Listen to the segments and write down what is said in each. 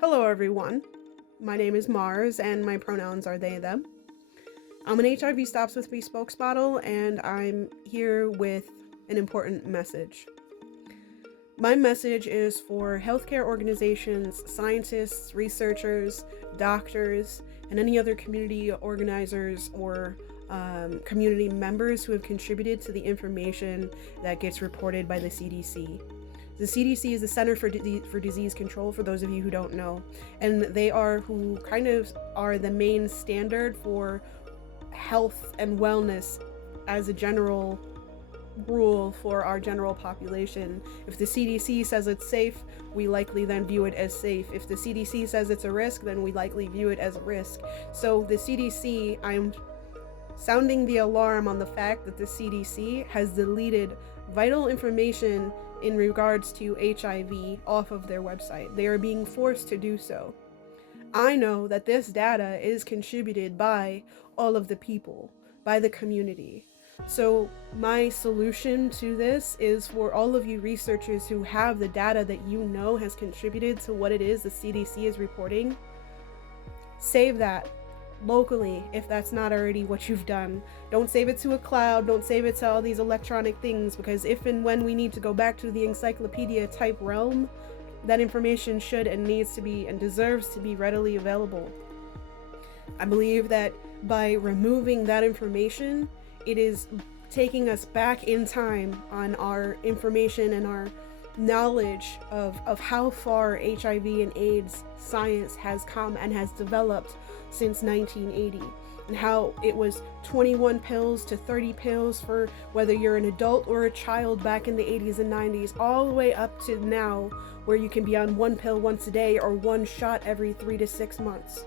Hello everyone, my name is Marz and my pronouns are they, them. I'm an HIV Stops With Me spokesmodel and I'm here with an important message. My message is for healthcare organizations, scientists, researchers, doctors, and any other community organizers or community members who have contributed to the information that gets reported by the CDC. The CDC is the Center for Disease Control, for those of you who don't know, and they are who kind of are the main standard for health and wellness as a general rule for our general population. If the CDC says it's safe, we likely then view it as safe. If the CDC says it's a risk, then we likely view it as a risk. So the CDC, I'm sounding the alarm on the fact that the CDC has deleted vital information in regards to HIV off of their website. They are being forced to do so. I know that this data is contributed by all of the people, by the community. So my solution to this is for all of you researchers who have the data that you know has contributed to what it is the CDC is reporting, save that locally if that's not already what you've done. Don't save it to a cloud, don't save it to all these electronic things, because if and when we need to go back to the encyclopedia type realm, that information should and needs to be and deserves to be readily available. I believe that by removing that information, it is taking us back in time on our information and our knowledge of how far HIV and AIDS science has come and has developed since 1980, and how it was 21 pills to 30 pills for whether you're an adult or a child back in the 80s and 90s, all the way up to now where you can be on one pill once a day or one shot every 3 to 6 months.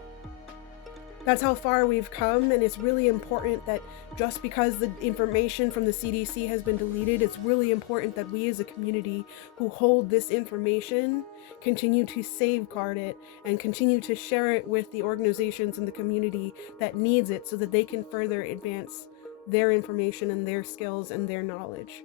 That's how far we've come, and it's really important that just because the information from the CDC has been deleted, it's really important that we as a community who hold this information continue to safeguard it and continue to share it with the organizations in the community that needs it so that they can further advance their information and their skills and their knowledge.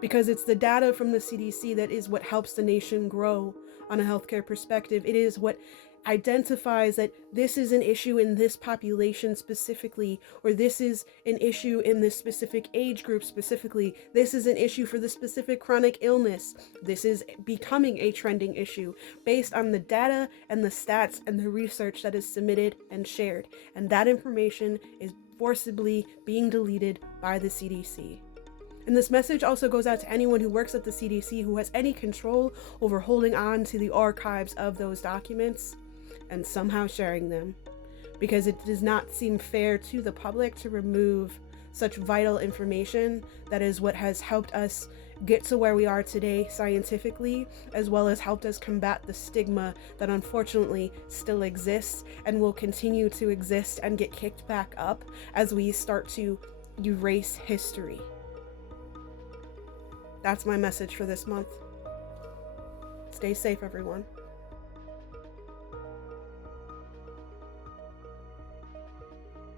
Because it's the data from the CDC that is what helps the nation grow on a healthcare perspective. It is what identifies that this is an issue in this population specifically, or this is an issue in this specific age group specifically. This is an issue for the specific chronic illness. This is becoming a trending issue based on the data and the stats and the research that is submitted and shared. And that information is forcibly being deleted by the CDC. And this message also goes out to anyone who works at the CDC who has any control over holding on to the archives of those documents and somehow sharing them, because it does not seem fair to the public to remove such vital information that is what has helped us get to where we are today scientifically, as well as helped us combat the stigma that unfortunately still exists and will continue to exist and get kicked back up as we start to erase history. That's my message for this month. Stay safe, everyone.